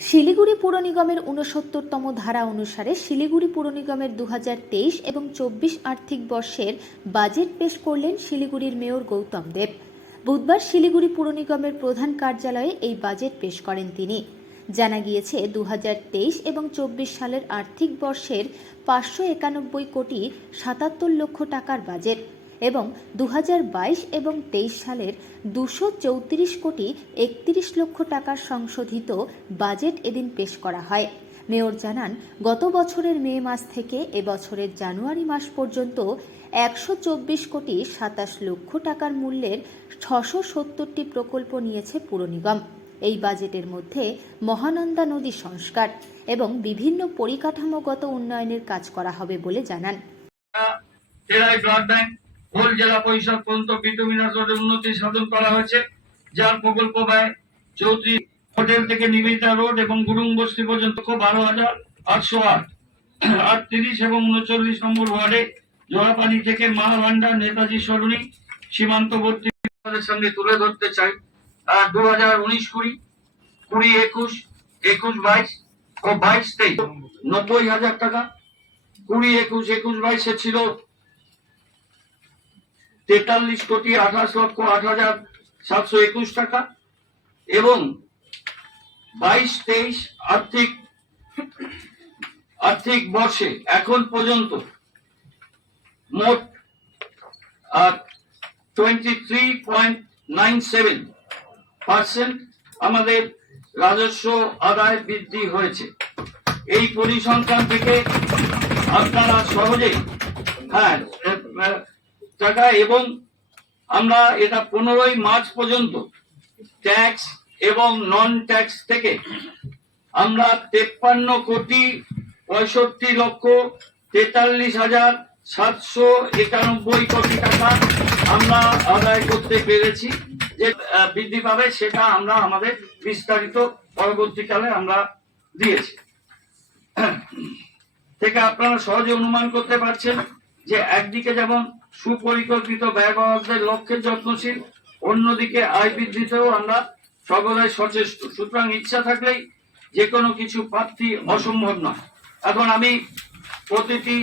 শিলিগুড়ি পুর নিগমের উনসত্তরতম ধারা অনুসারে শিলিগুড়ি পুর নিগমের দু হাজার তেইশ এবং চব্বিশ আর্থিক বর্ষের বাজেট পেশ করলেন শিলিগুড়ির মেয়র গৌতম দেব। বুধবার শিলিগুড়ি পুর নিগমের প্রধান কার্যালয়ে এই বাজেট পেশ করেন তিনি। জানা গিয়েছে দু হাজার তেইশ এবং চব্বিশ সালের আর্থিক বর্ষের পাঁচশো একানব্বই কোটি সাতাত্তর লক্ষ টাকার বাজেট। এবং দু হাজার বাইশ এবং তেইশ সালের দুশো চৌত্রিশ কোটি একত্রিশ লক্ষ টাকার সংশোধিত বাজেট এদিন পেশ করা হয়। মেয়র জানান, গত বছরের মে মাস থেকে এবছরের জানুয়ারি মাস পর্যন্ত একশো চব্বিশ কোটি সাতাশ লক্ষ টাকার মূল্যের ছশো সত্তরটি প্রকল্প নিয়েছে পুর নিগম। এই বাজেটের মধ্যে মহানন্দা নদী সংস্কার এবং বিভিন্ন পরিকাঠামোগত উন্নয়নের কাজ করা হবে বলে জানান। হোল জেলা পরিষদ পর্যন্ত বিটুমিনাস রোডের উন্নতি সাধন করা হয়েছে, যার প্রকল্প ব্যয় চৌত্রিশ হোটেল থেকে নিবেদিতা রোড এবং গুরুং বস্তি পর্যন্ত বারো হাজার আটশো আট। আটত্রিশ এবং উনচল্লিশ নম্বর ওয়ার্ডে জোড়াপানি থেকে মা নেতাজি সরণি সীমান্তবর্তী সঙ্গে তুলে ধরতে চাই। আর দু হাজার উনিশ কুড়ি কুড়ি একুশ একুশ বাইশ ও বাইশ তেইশ। নব্বই হাজার টাকা। কুড়ি একুশ একুশ বাইশে ছিল তেতাল্লিশ কোটি আঠাশ লক্ষ আট হাজার সাতশো একুশ টাকা এবং বাইশ তেইশ আর্থিক আর্থিক বর্ষে এখন পর্যন্ত মোট twenty three point nine seven percent আমাদের রাজস্ব আদায় বৃদ্ধি হয়েছে। এই পরিসংখ্যান থেকে আপনারা সহজেই হ্যাঁ টাকা এবং আমরা এটা পনেরোই মার্চ পর্যন্ত ট্যাক্স এবং নন ট্যাক্স থেকে আমরা তেপ্পান্ন কোটি পঁয়ষট্টি লক্ষ তেতাল্লিশ হাজার সাতশো একানব্বই কোটি টাকা আমরা আদায় করতে পেরেছি। যে বৃদ্ধি পাবে সেটা আমরা আমাদের বিস্তারিত পরবর্তীকালে আমরা দিয়েছি। থেকে আপনারা সহজে অনুমান করতে পারছেন। যে একদিকে যেমন সুপরিকল্পিত ব্যয়বরাদ্দের লক্ষ্যে যত্নশীল, অন্যদিকে আয় বৃদ্ধিতেও আমরা সকলে সচেষ্ট। সুতরাং ইচ্ছা থাকলেই যে কোনো কিছু প্রার্থী অসম্ভব নয়। এখন আমি প্রতিটি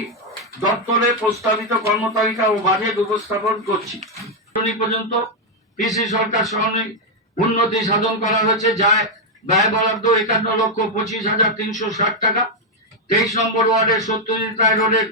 দপ্তরে প্রস্তাবিত কর্মতালিকা ও বাজেট উপস্থাপন করছি। পর্যন্ত পিসি সরকার সরণি উন্নতি সাধন করা হয়েছে যা ব্যয় বরাদ্দ একান্ন লক্ষ পঁচিশ হাজার তিনশো ষাট টাকা। তেইশ নম্বর ওয়ার্ডের সত্যজিৎ রায় রোডের